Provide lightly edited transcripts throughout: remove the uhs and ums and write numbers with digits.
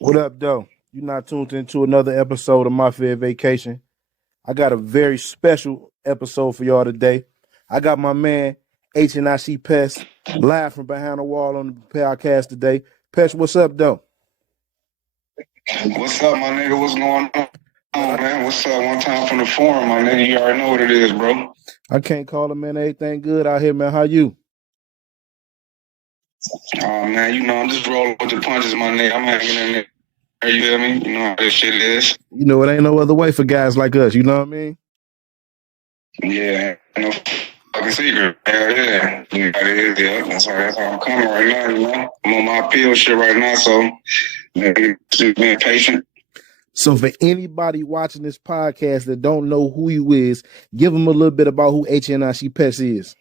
What up, though? You're not tuned into another episode of My Fair Vacation. I got a very special episode for y'all today. I got my man Hnic Pesh live from behind the wall on the podcast today. Pesh, what's up, though? What's up, my nigga? What's going on, man? What's up? One time from the forum, my nigga. You already know what it is, bro. I can't call it, man. Everything good out here, man. How you? Oh, man, you know, I'm just rolling with the punches, my nigga. I'm hanging in there. You feel me? You know how this shit is. You know, it ain't no other way for guys like us. You know what I mean? Yeah, no fucking secret. Hell yeah. You know how it is, yeah. That's how I'm coming right now, you know? I'm on my appeal shit right now, so nigga, just being patient. So for anybody watching this podcast that don't know who you is, give them a little bit about who Hnic Pesh is.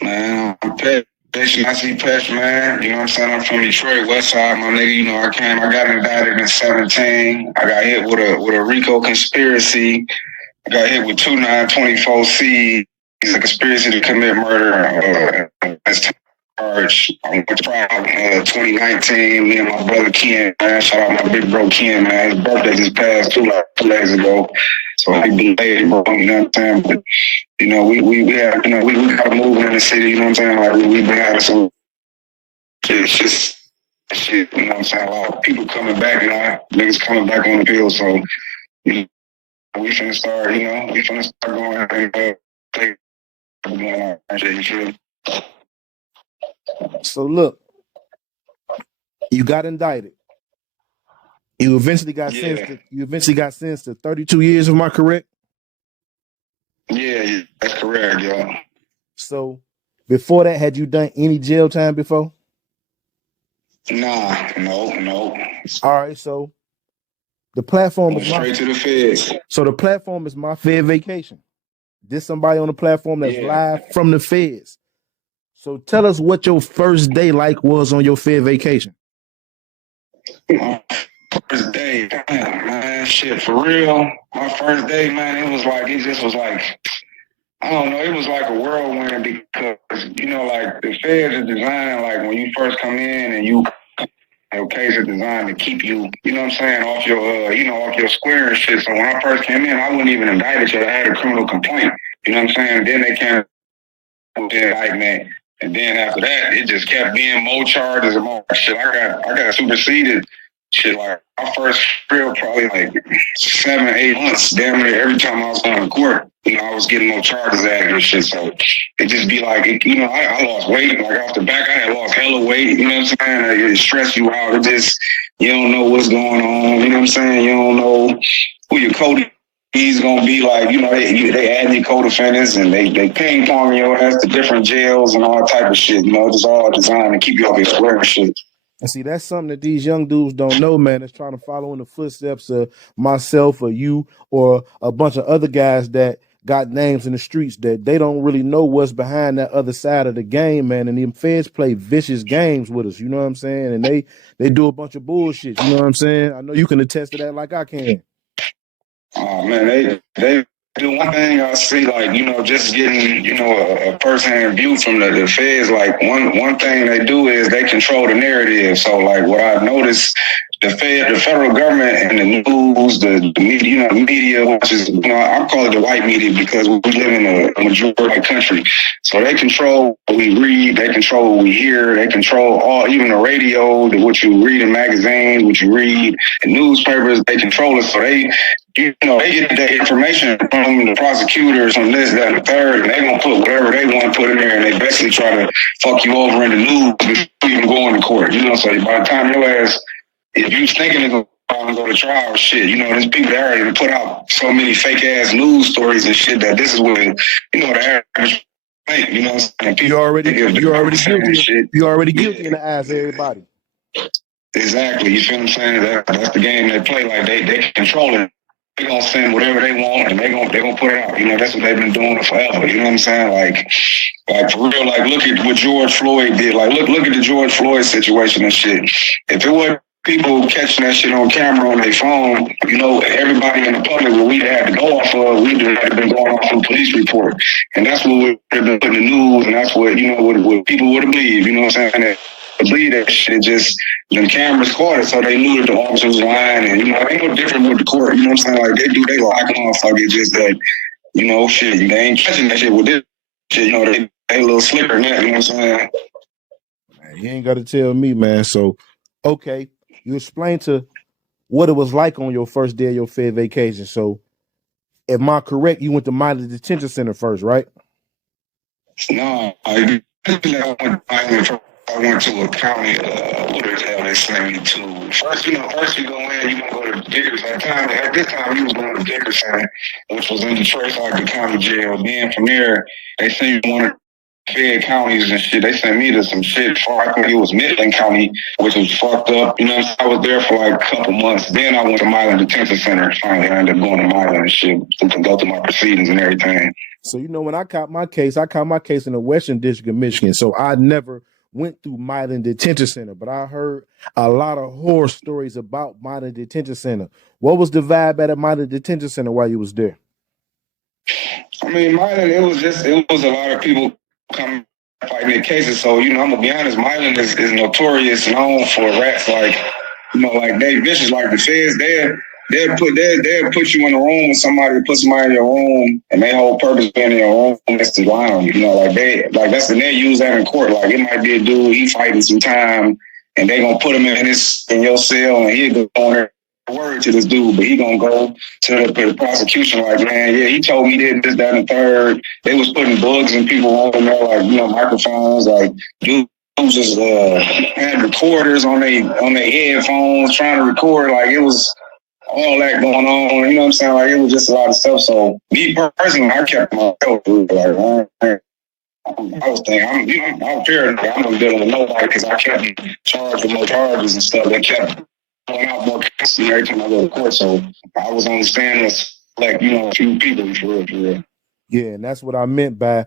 Man, I'm Pesh. Hnic Pesh, man. You know what I'm saying? I'm from Detroit, West Side, my nigga. You know, I got indicted in 17. I got hit with a RICO conspiracy. I got hit with 2 924C. It's a conspiracy to commit murder. That's charge. I went to trial 2019. Me and my brother Ken, man. Shout out my big bro Ken, man. His birthday just passed 2 days ago. So I belated, bro. You know what I'm saying? But, you know, we have, you know, we got to move in the city. You know what I'm saying? Like we've been having some shit, you know what I'm saying? A lot of people coming back, you know, niggas coming back on the field. So, you know, we finna start, you know, going and play. So look, you got indicted. You eventually got sentenced to 32 years. Am I correct? Yeah, that's correct, yo. So before that, had you done any jail time before? Nah, no. All right, so the platform is straight to the feds. So the platform is My Fair Vacation. This somebody on the platform that's live from the feds. So tell us what your first day like was on your fair vacation. First day, man, shit, for real. My first day, man, it just was like, I don't know, it was like a whirlwind because, you know, like the feds are designed, like when you first come in and your case is designed to keep you, you know what I'm saying, off your, off your square and shit. So when I first came in, I wasn't even indicted yet. I had a criminal complaint, you know what I'm saying? Then they came with the indictment. And then after that, it just kept being more charges and more shit. I got superseded. Shit, like my first real probably like 7-8 months, damn near every time I was going to court, you know, I was getting more charges added and shit. So it just be like, I lost weight. Like off the back, I had lost hella weight. You know what I'm saying? It stressed you out. It just, you don't know what's going on. You know what I'm saying? You don't know who your code he's gonna be like, you know, they add your co-defendants and they ping pong your ass to different jails and all type of shit. You know, it's all designed to keep you off your square and shit. And see, that's something that these young dudes don't know, man. That's trying to follow in the footsteps of myself or you or a bunch of other guys that got names in the streets that they don't really know what's behind that other side of the game, man. And them feds play vicious games with us, you know what I'm saying? And they do a bunch of bullshit, you know what I'm saying? I know you can attest to that like I can. Oh man, they do one thing I see, like, you know, just getting, you know, a first-hand view from the feds. Like one thing they do is they control the narrative. So like what I've noticed, the federal government and the news, the media, which is, you know, I call it the white media because we live in a majority country. So they control what we read, they control what we hear, they control even the radio, what you read in magazines, what you read in newspapers, they control it. So they get the information from the prosecutors, from this, that, and the third, and they're going to put whatever they want to put in there, and they basically try to fuck you over in the news before you even go into court. You know, so by the time your ass, if you thinking it's going to go to trial, shit, you know, there's people that already put out so many fake-ass news stories and shit that this is what, you know, the average think, you know what I'm saying? You're already guilty. Shit. You're already guilty in the eyes of everybody. Exactly. You feel what I'm saying? That's the game they play. Like, they control it. They're gonna send whatever they want and they're gonna put it out. You know, that's what they've been doing forever. You know what I'm saying? Like for real, like look at what George Floyd did. Like look at the George Floyd situation and shit. If it wasn't people catching that shit on camera on their phone, you know, everybody in the public, what we'd have to go off of, we'd have been going off of police report. And that's what we'd have been putting in the news, and that's what, you know, what people would have believed, you know what I'm saying? believe that shit. Just the cameras caught it, so they knew that the officer was lying. And you know, ain't no different with the court. You know what I'm saying? Like they do, they like motherfucker. It's just that, you know, shit, they ain't catching that shit with this shit. You know, they a little slicker than that. You know what I'm saying? Man, you ain't got to tell me, man. So, okay, you explained to what it was like on your first day of your Fed vacation. So, am I correct? You went to Miley Detention Center first, right? No, I went to a county, what the hell they sent me to? First you go in, you gonna go to Dickerson. At this time, you was going to Dickerson, which was in Detroit, like the county jail. Then from there, they sent me one of the Fed counties and shit. They sent me to some shit far. I think it was Midland County, which was fucked up. You know, I was there for like a couple months. Then I went to Milan Detention Center. Finally, I ended up going to Milan and shit so to go through my proceedings and everything. So, you know, when I caught my case in the Western District of Michigan. So I never went through Milan Detention Center, but I heard a lot of horror stories about Milan Detention Center. What was the vibe at a Milan Detention Center while you was there? I mean, Milan, it was a lot of people coming fighting their cases. So, you know, I'm gonna be honest, Milan is notorious, known for rats like, you know, like they vicious, like the feds. They'll put you in a room with somebody, put somebody in your room, and their whole purpose being in your room is to lie on you. You know, like that's the they use that in court. Like it might be a dude, he fighting some time, and they gonna put him in your cell, and he'll go on there word to this dude, but he gonna go to the prosecution like, man, yeah, he told me this, that, and the third. They was putting bugs in people on there, like, you know, microphones, like dudes just had recorders on their headphones trying to record, like it was all that going on, you know what I'm saying? Like it was just a lot of stuff. So me personally, I kept myself like, I was thinking, I'm paranoid. I'm gonna deal with nobody because I kept charged with more charges and stuff. They kept going out more custody every time I go to court. So I was only standing with like, you know, a few people for real. Yeah, and that's what I meant by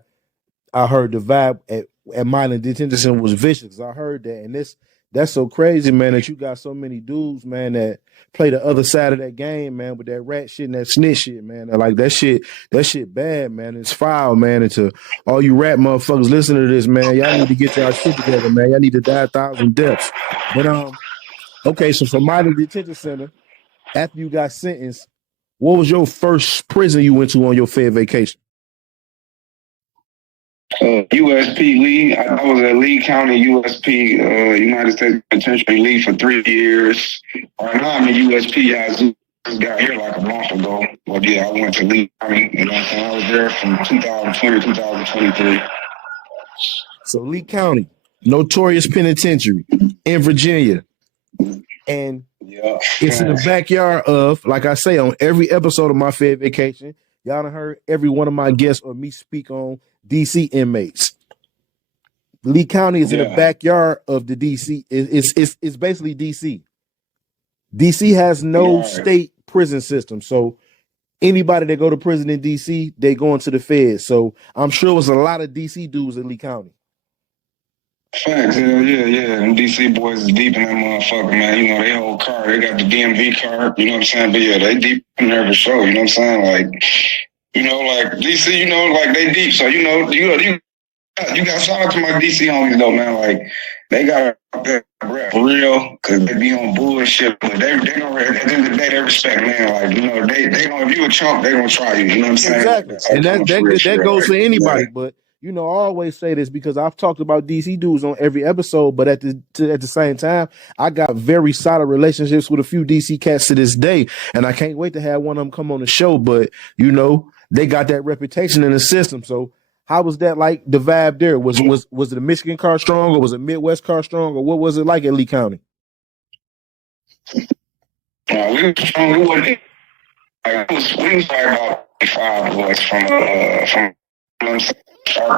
I heard the vibe at Milan Detention Center was vicious. I heard that, and that's so crazy, man, that you got so many dudes, man, that play the other side of that game, man, with that rat shit and that snitch shit, man. And like that shit bad, man. It's foul, man. And to all you rat motherfuckers listening to this, man, y'all need to get y'all shit together, man. Y'all need to die 1,000 deaths. But okay, so from Milan Detention Center, after you got sentenced, what was your first prison you went to on your Fed vacation? USP Lee. I was at Lee County, USP, United States Penitentiary Lee for 3 years. Right now I'm in USP Yazoo. Just got here like a month ago. But yeah, I went to Lee County. You know what I'm saying? I was there from 2020 to 2023. So Lee County, notorious penitentiary in Virginia. And it's in the backyard of, like I say, on every episode of my Fed Vacation, y'all done heard every one of my guests or me speak on DC inmates. Lee County is in the backyard of the DC. It's basically DC. DC has no state prison system. So anybody that go to prison in DC, they go into the feds. So I'm sure it was a lot of DC dudes in Lee County. Facts, yeah. Them DC boys is deep in that motherfucker, man. You know, they whole car, they got the DMV card, you know what I'm saying? But yeah, they deep in there for sure, you know what I'm saying? Like, you know, like DC, you know, like they deep. So, you know, you got shout out to my DC homies though, man. Like they got that breath for real, cause they be on bullshit, but they don't, at the end of the day, they respect, man. Like, you know, they don't, if you a chump, they gonna try you, you know what I'm saying? Exactly. And that goes for anybody, but you know, I always say this because I've talked about DC dudes on every episode, but at the same time, I got very solid relationships with a few DC cats to this day, and I can't wait to have one of them come on the show. But you know, they got that reputation in the system. So how was that like the vibe there? Was it a Michigan car strong, or was it Midwest car strong, or what was it like at Lee County? We were strong. We was probably about 5 boys from our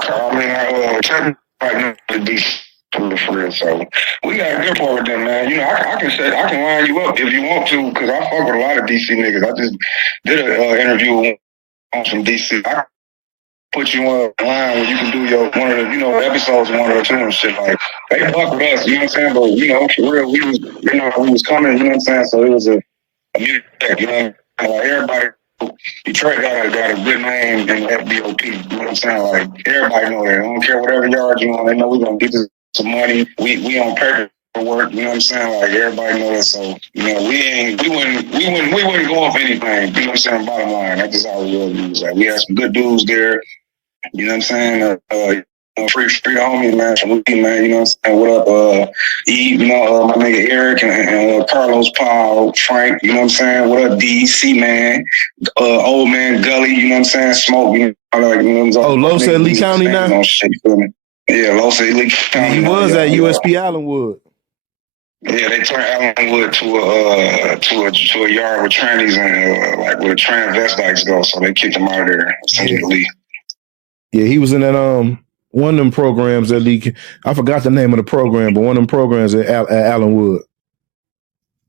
car. I mean, right now DC for real. So we got a good part with them, man. You know, I can line you up if you want to, because I fuck with a lot of DC niggas. I just did an interview with from DC. I put you on a line where you can do one of the, you know, episodes 1 or 2 and shit. Like they fuck with us, you know what I'm saying? But you know, for real, we was coming, you know what I'm saying? So it was a music, you know, like everybody. Detroit got a good name in FBOP, you know what I'm saying? Like everybody know that. I don't care whatever yard you on, they know we're gonna get this some money. We on paperwork, you know what I'm saying? Like everybody knows that. So, you know, we wouldn't go off anything. You know what I'm saying? Bottom line, that's just how we was. Like we had some good dudes there. You know what I'm saying? Free the homies, man, from Lee, man. You know what I'm saying? What up, E? You know, my nigga Eric and Carlos, Paul, Frank. You know what I'm saying? What up, D? C man, old man Gully. You know what I'm saying? Smoke. You know, like you know what I'm saying? Oh, Los at Lee County now. Shit, yeah, Los at Lee County. He was at USP Allenwood. Yeah, they turned Allenwood to a yard with trannies and like where transvestites go. So they kicked him out of there essentially. Yeah, he was in that one of them programs at Lee. I forgot the name of the program, but one of them programs at Allenwood.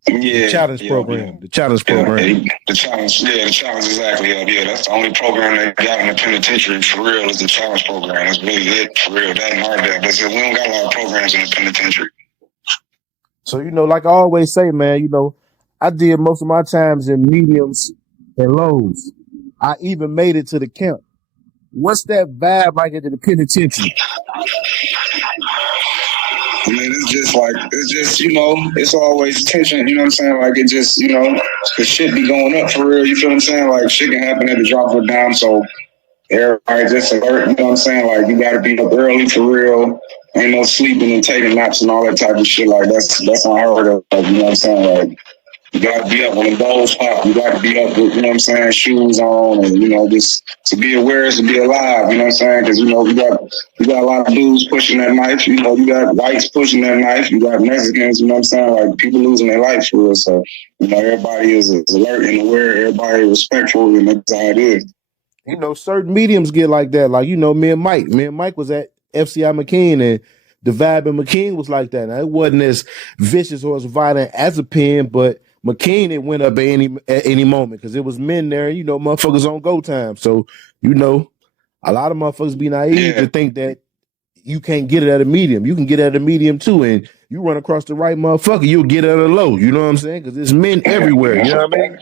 Yeah, the challenge program. The challenge program. The challenge, exactly. Yeah, that's the only program they got in the penitentiary for real is the challenge program. That's really it for real. That and our dad. But we don't got a lot of programs in the penitentiary. So, you know, like I always say, man, you know, I did most of my times in mediums and lows. I even made it to the camp. What's that vibe like at the penitentiary? I mean, it's just, you know, it's always tension, you know what I'm saying? Like, it just, you know, the shit be going up for real, you feel what I'm saying? Like, shit can happen at the drop of a dime, so everybody just alert, you know what I'm saying? Like, you gotta be up early for real. Ain't no sleeping and taking naps and all that type of shit. Like, that's unheard of, you know what I'm saying? Like, you gotta be up when the doors pop. You gotta be up with, you know what I'm saying, shoes on, and you know, just to be aware is to be alive. You know what I'm saying? Because you know, you got a lot of dudes pushing that knife. You know, you got whites pushing that knife. You got Mexicans. You know what I'm saying? Like people losing their life for real. So you know, everybody is alert and aware. Everybody is respectful, and that's how it is. You know, certain mediums get like that. Like, you know, me and Mike was at FCI McKean, and the vibe in McKean was like that. Now, it wasn't as vicious or as violent as a pen, but McKean, it went up at any moment because it was men there, you know, motherfuckers on go time. So, you know, a lot of motherfuckers be naive to think that you can't get it at a medium. You can get it at a medium too, and you run across the right motherfucker, you'll get it at a low. You know what I'm saying? Because there's men everywhere. You know what I mean?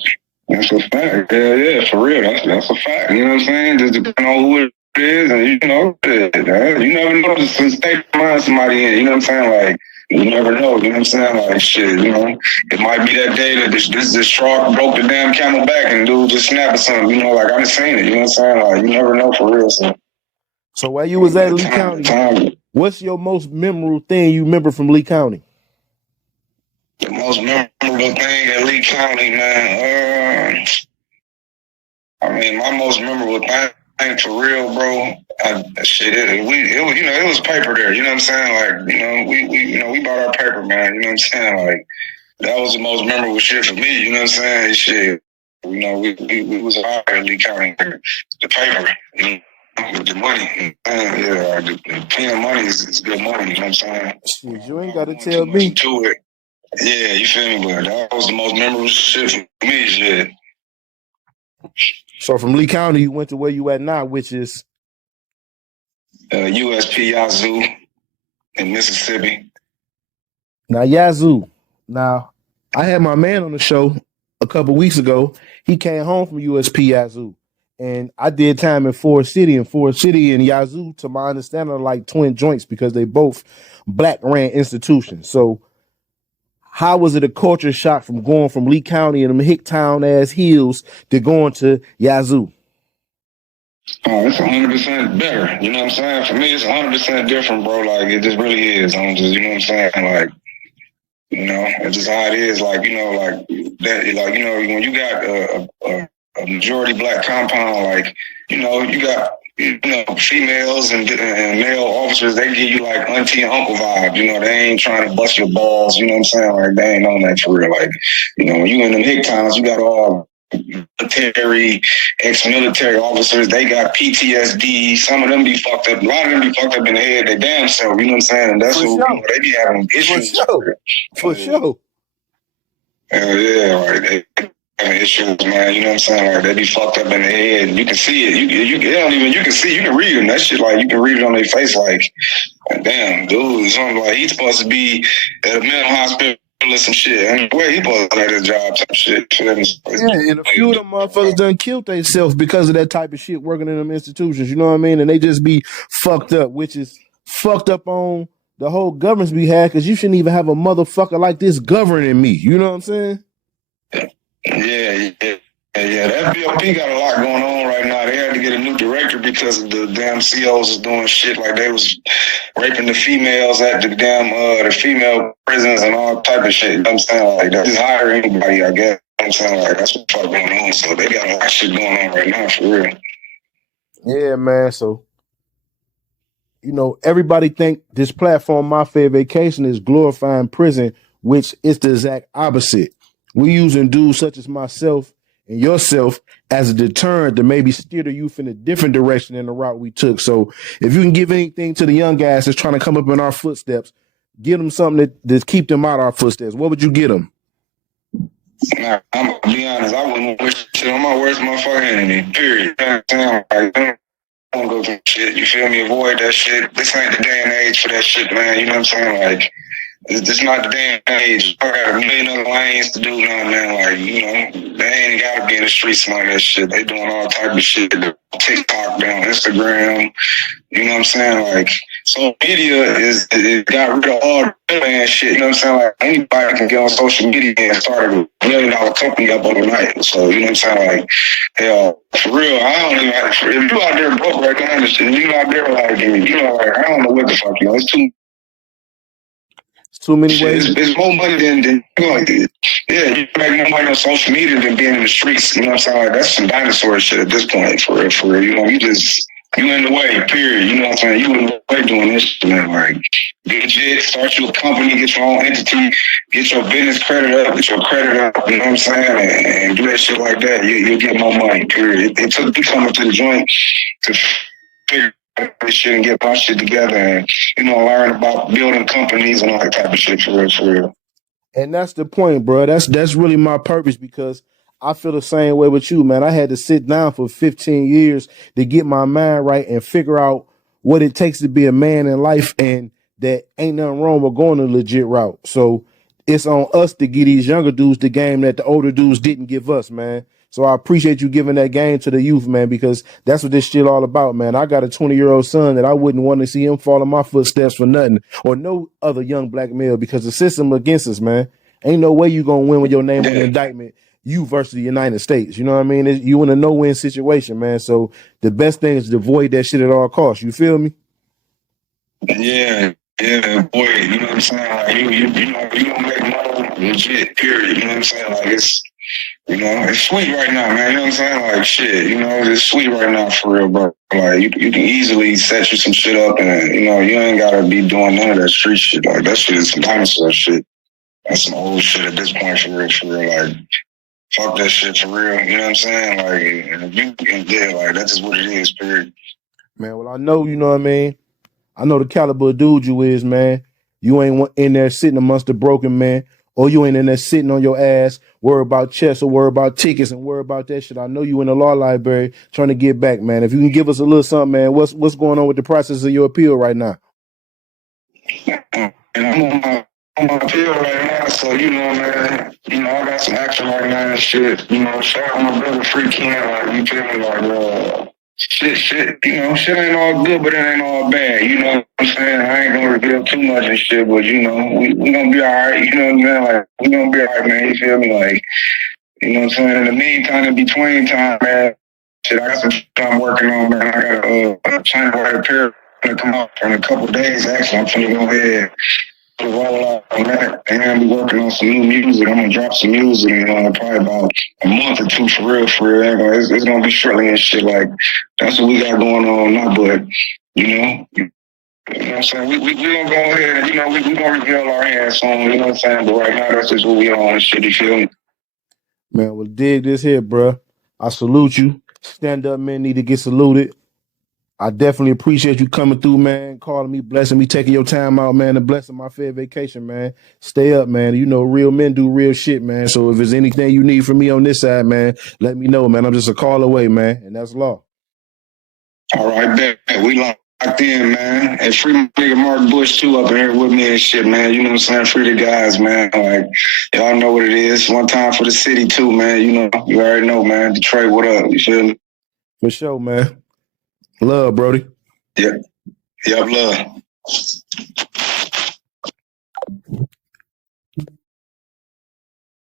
That's a fact. Yeah, for real. That's a fact. You know what I'm saying? Just depending on who it is, and you know, you never know the state of mind somebody in. You know what I'm saying? Like, you never know. You know what I'm saying? Like, shit, you know, it might be that day that this shark broke the damn camel back and dude just snapped or something. You know, like, I done seen it. You know what I'm saying? Like, you never know for real. So while you was at Lee County, what's your most memorable thing you remember from Lee County? The most memorable thing at Lee County, man. I mean, my most memorable thing for real, bro. It was paper there. You know what I'm saying? Like, you know, we bought our paper, man. You know what I'm saying? Like, that was the most memorable shit for me. You know what I'm saying? Shit. You know, we was out at Lee County. The paper, you know, with the money. Yeah, the pen money is good money. You know what I'm saying? Shit, you ain't got to tell me. To it. Yeah, you feel me? But that was the most memorable shit for me, shit. So from Lee County, you went to where you at now, which is USP Yazoo in Mississippi. Now Yazoo. Now, I had my man on the show a couple weeks ago. He came home from USP Yazoo, and I did time in Forest City. And Forest City and Yazoo, to my understanding, are like twin joints because they both black-ran institutions. So how was it a culture shock from going from Lee County and them Hicktown ass hills to going to Yazoo? Oh, it's 100% better. You know what I'm saying? For me, it's 100% different, bro. Like, it just really is. I'm just, you know what I'm saying? Like, you know, it's just how it is. Like, you know, like that. Like, you know, when you got a majority black compound, like, you know, you got, you know, females and male officers, they give you like auntie and uncle vibe. You know, they ain't trying to bust your balls. You know what I'm saying? Like, they ain't on that for real. Like, you know, when you in them hick towns, you got all military, ex-military officers. They got PTSD. Some of them be fucked up. A lot of them be fucked up in the head. They damn self. You know what I'm saying? And that's who, you know, they be having issues. For sure. Hell yeah, right. They having issues, man. You know what I'm saying? Like, they be fucked up in the head. You can see it. You can read them. That shit, like, you can read it on their face, like, damn, dude, something like he's supposed to be at a mental hospital or some shit. I mean, where he supposed to have his job type shit. Yeah, and a few of them motherfuckers done killed themselves because of that type of shit working in them institutions. You know what I mean? And they just be fucked up, which is fucked up on the whole government's be had because you shouldn't even have a motherfucker like this governing me. You know what I'm saying? Yeah. That BOP got a lot going on right now. They had to get a new director because of the damn COs is doing shit like they was raping the females at the damn the female prisons and all type of shit. You know what I'm saying? Like that. Just hire anybody, I guess. You know what I'm saying? Like that's what's going on. So they got a lot of shit going on right now for real. Yeah, man. So, you know, everybody think this platform, My Fair Vacation, is glorifying prison, which is the exact opposite. We're using dudes such as myself and yourself as a deterrent to maybe steer the youth in a different direction than the route we took. So if you can give anything to the young guys that's trying to come up in our footsteps, give them something that keep them out of our footsteps. What would you get them? Nah, I'm gonna be honest, I wouldn't wish shit on my worst motherfucking enemy, period. You know what I'm saying? Like, don't go through shit, you feel me? Avoid that shit. This ain't the day and age for that shit, man. You know what I'm saying? Like, it's not the day and age. I got a million other lanes to do now, man. Like, you know, they ain't gotta be in the streets and all that shit. They doing all type of shit. TikTok, down Instagram. You know what I'm saying? Like, social media it got rid of all the man shit. You know what I'm saying? Like, anybody can get on social media and start a $1 million company up overnight. So, you know what I'm saying? Like, hell, for real, I don't even have to, if you out there broke right now, and you out there like, you know, like, I don't know what the fuck, you know, it's too many ways. It's more money than you know, yeah, you make more money on social media than being in the streets. You know what I'm saying? Like, that's some dinosaur shit at this point, for real. You know, you in the way, period. You know what I'm saying? You in the way doing this shit, man. Like, get legit, start your company, get your own entity, get your business credit up, get your credit up, you know what I'm saying? And do that shit like that. You'll get more money, period. It took me coming to the joint to figure this shit and get my shit together and, you know, learn about building companies and all that type of shit for real. And that's the point, bro. That's really my purpose, because I feel the same way with you, man. I had to sit down for 15 years to get my mind right and figure out what it takes to be a man in life, and that ain't nothing wrong with going a legit route. So it's on us to give these younger dudes the game that the older dudes didn't give us, man. So I appreciate you giving that game to the youth, man, because that's what this shit all about, man. I got a 20-year-old son that I wouldn't want to see him fall in my footsteps for nothing, or no other young black male, because the system against us, man. Ain't no way you gonna win with your name on the indictment, you versus the United States. You know what I mean? You in a no-win situation, man. So the best thing is to avoid that shit at all costs. You feel me? Yeah, boy, you know what I'm saying? Like, you know, you don't make money legit, period. You know what I'm saying? Like, it's, you know, it's sweet right now, man. You know what I'm saying? Like, shit, you know, it's sweet right now for real, bro. Like, you can easily set you some shit up, and, you know, you ain't gotta be doing none of that street shit. Like, that shit is some dinosaur shit. That's some old shit at this point, for real. Like, fuck that shit for real. You know what I'm saying? Like, and if you can get it, like, that's just what it is, period. Man, well, I know, you know what I mean? I know the caliber of dude you is, man. You ain't in there sitting amongst the broken, man. Or you ain't in there sitting on your ass, worry about chess or worry about tickets and worry about that shit. I know you in the law library trying to get back, man. If you can give us a little something, man, what's going on with the process of your appeal right now? And I'm on my appeal right now, so, you know, man, you know, I got some action right now and shit. You know, shout out my brother Free Ken, like, you feel me, like, shit, you know, shit ain't all good, but it ain't all bad. You know what I'm saying? I ain't gonna reveal too much and shit, but, you know, we gonna be all right. You know what I'm saying? Like, we gonna be all right, man. You feel me? Like, you know what I'm saying? In the meantime, in between time, man, shit, I got some shit I'm working on, man. I got a China White Apparel gonna come out in a couple days. Actually, I'm finna go ahead to roll out on that. And I'm gonna be working on some new music. I'm gonna drop some music in probably about a month or two, for real. It's gonna be shortly and shit. Like, that's what we got going on now. But, you know what I'm saying? We gonna go ahead and, you know, we gonna reveal our hands on, you know what I'm saying? But right now, that's just what we on and shit, you feel me? Man, well, dig this here, bro. I salute you. Stand up men need to get saluted. I definitely appreciate you coming through, man, calling me, blessing me, taking your time out, man, and blessing my fair vacation, man. Stay up, man. You know, real men do real shit, man. So if there's anything you need from me on this side, man, let me know, man. I'm just a call away, man, and that's law. All right, bet. We locked in, man. And free my nigga Mark Bush, too, up in here with me and shit, man. You know what I'm saying? Free the guys, man. Like, y'all know what it is. One time for the city, too, man. You know, you already know, man. Detroit, what up? You feel me? For sure, man. Love, Brody. Yep, love.